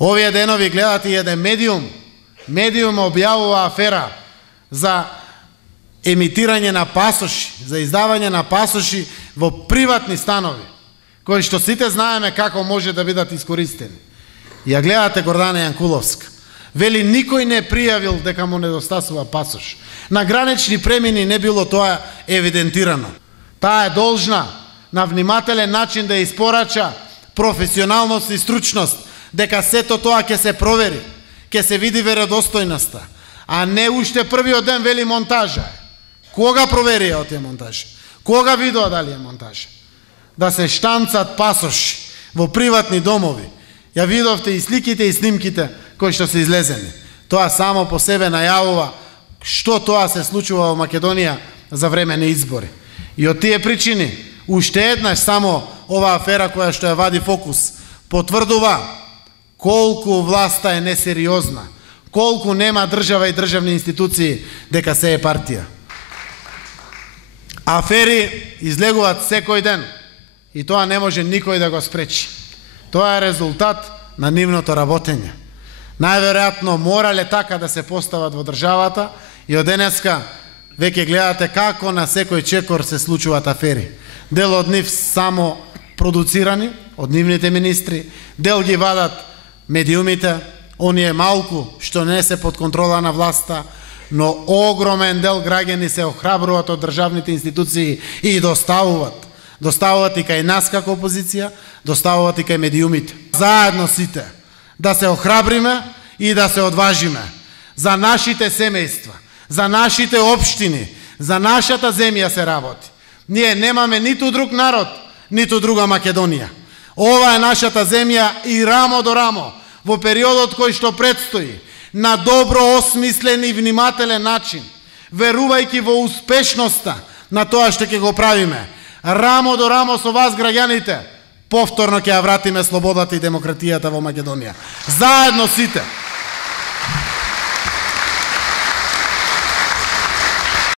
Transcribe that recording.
Овие денови гледате еден медиум објавува афера за емитирање на пасоши, за издавање на пасоши во приватни станови, кои што сите знаеме како може да бидат искористени. Ја гледате Гордана Јанкуловска. Вели никој не пријавил дека му недостасува пасош. На гранични премини не било тоа евидентирано. Таа е должна на внимателен начин да испорача професионалност и стручност, дека сето тоа ќе се провери, ќе се види веродостојноста, а не уште првиот ден вели монтажа. Кога проверија од тие монтажи? Кога видоа дали е монтажа? Да се штанцат пасоши во приватни домови. Ја видовте и сликите и снимките кои што се излезени. Тоа само по себе најавува што тоа се случува во Македонија за време на избори. И од тие причини, уште еднаш само ова афера која што ја вади фокус, потврдува колку власта е несериозна, колку нема држава и државни институции, дека се е партија. Афери излегуваат секој ден и тоа не може никој да го спречи. Тоа е резултат на нивното работење. Најверојатно морале така да се постават во државата и од денеска веќе гледате како на секој чекор се случуваат афери. Дел од нив само продуцирани од нивните министри, дел ги вадат медиумите, оние малку што не се под контрола на власта, но огромен дел граѓани се охрабруваат од државните институции и доставуваат. Доставуваат и кај нас како опозиција, доставуваат и кај медиумите. Заедно сите да се охрабриме и да се одважиме за нашите семејства, за нашите општини, за нашата земја се работи. Ние немаме ниту друг народ, ниту друга Македонија. Ова е нашата земја и рамо до рамо во периодот кој што предстои, на добро осмислен и внимателен начин, верувајќи во успешноста на тоа што ќе го правиме, рамо до рамо со вас граѓаните, повторно ќе ја вратиме слободата и демократијата во Македонија. Заедно сите!